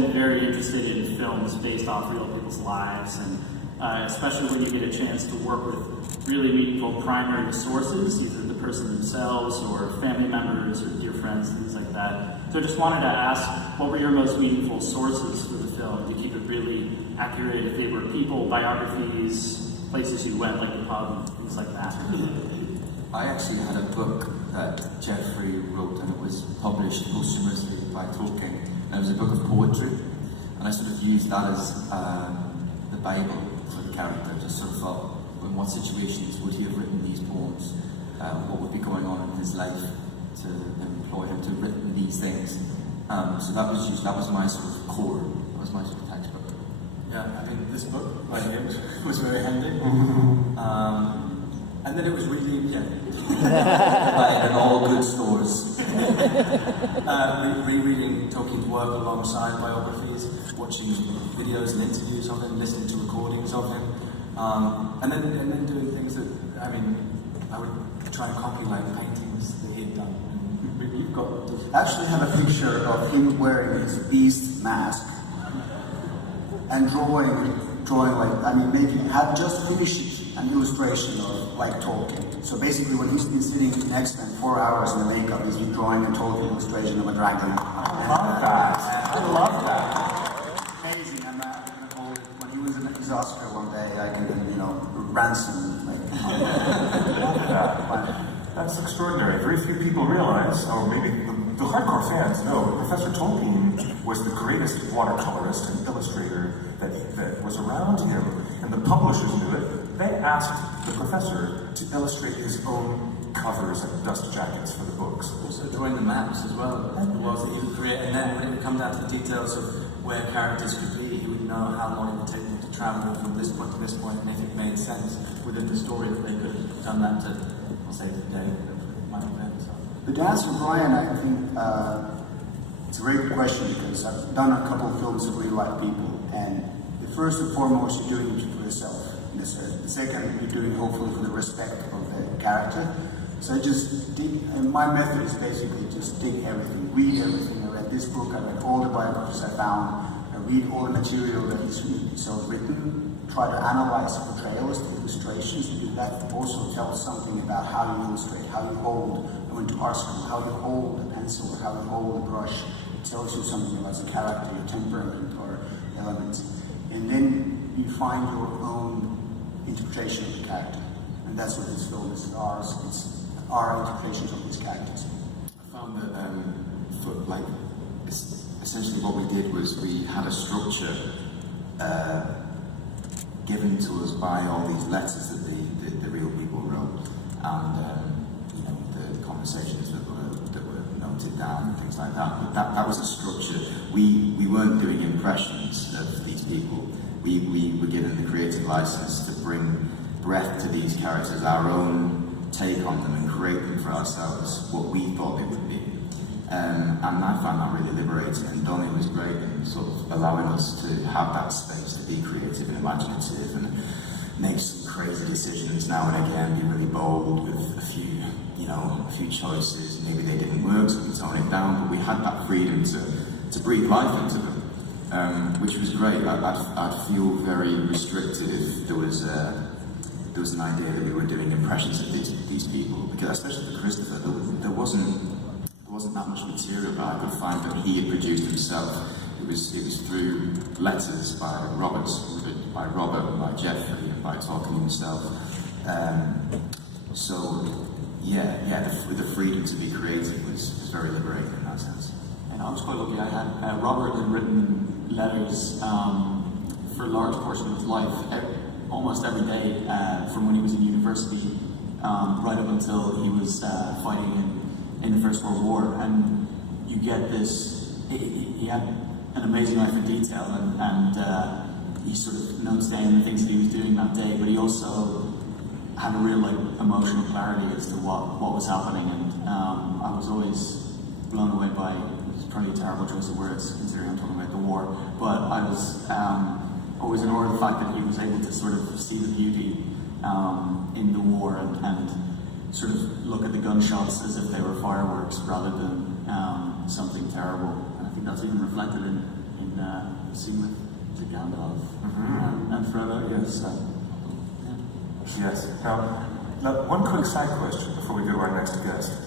been very interested in films based off real people's lives, and especially when you get a chance to work with really meaningful primary sources, either the person themselves or family members or dear friends, things like that. So I just wanted to ask, what were your most meaningful sources for the film to keep it really accurate, if they were people, biographies, places you went, like the pub, things like that? I actually had a book that Jeffrey wrote, and it was published posthumously by Tolkien. And it was a book of poetry, and I sort of used that as the Bible for the character. Just sort of thought, in what situations would he have written these poems? What would be going on in his life to employ him to have written these things? So that was my sort of core. That was my sort of textbook. Yeah, I mean, this book right here was very handy. And then it was really, Like in all good stores. rereading Tolkien's work alongside biographies, watching videos and interviews of him, listening to recordings of him, and then doing things that, I mean, I would try and copy, like paintings that he had done. And you've got I actually have a picture of him wearing his beast mask and drawing like, I mean, had just finished an illustration of like Tolkien. So basically, when he's been sitting next to him 4 hours in the makeup, he's been drawing a Tolkien illustration of a dragon. I love that. I love that. Amazing. And when he was in his Oscar one day, I can, ransom. Like, That's extraordinary. Very few people realize, or maybe the hardcore fans know, Professor Tolkien was the greatest watercolorist and illustrator that was around him, and the publishers knew it. They asked the professor to illustrate his own covers and dust jackets for the books. also drawing the maps as well, the worlds that he would create, and then when it would come down to the details of where characters could be, he would know how long it would take them to travel from this point to this point, and if it made sense within the story, if they could have done that to save the day that might have been. So. But to answer Brian, I think it's a very good question, because I've done a couple of films of real life people, and the first and foremost, you're doing it for yourself. The second, you're doing hopefully for the respect of the character. So I just dig, and my method is basically just dig everything, read everything. I read this book, I read all the biographies I found, I read all the material that he's written, try to analyze the portrayals, the illustrations, because that also tells something about how you illustrate, how you hold, I went to art school, how you hold a pencil, how you hold a brush. It tells you something about the character, your temperament, or elements. And then you find your own interpretation of the character. And that's what this film is, ours. It's our interpretations of these characters. I found that, essentially what we did was we had a structure given to us by all these letters that the real people wrote, and the conversations that were noted down and things like that. But that was a structure. We weren't doing impressions of these people. We were given the creative license to bring breath to these characters, our own take on them, and create them for ourselves, what we thought they would be. And I found that really liberating, and Donnie was great in sort of allowing us to have that space to be creative and imaginative and make some crazy decisions now and again, be really bold with a few choices. Maybe they didn't work, so we toned it down, but we had that freedom to breathe life into them, which was great. I'd feel very restricted if there was an idea that we were doing impressions of these people, because especially for Christopher, there wasn't that much material that I could find that he had produced himself. It was through letters by Robert, by Jeffrey, and by Tolkien himself. The freedom to be creative was very liberating in that sense. And I was quite lucky. I had Robert had written letters for a large portion of his life, almost every day, from when he was in university, right up until he was fighting in the First World War. And you get this, he had an amazing eye for detail, and he sort of notes down the things that he was doing that day, but he also had a real emotional clarity as to what was happening, and I was always blown away by, it's probably a terrible choice of words considering I'm talking about the war, but I was always in awe of the fact that he was able to sort of see the beauty in the war and sort of look at the gunshots as if they were fireworks rather than something terrible. And I think that's even reflected in in the scene with Gandalf and Frodo. Yes. Yeah. Yes. Now, one quick side question before we go to our next guest.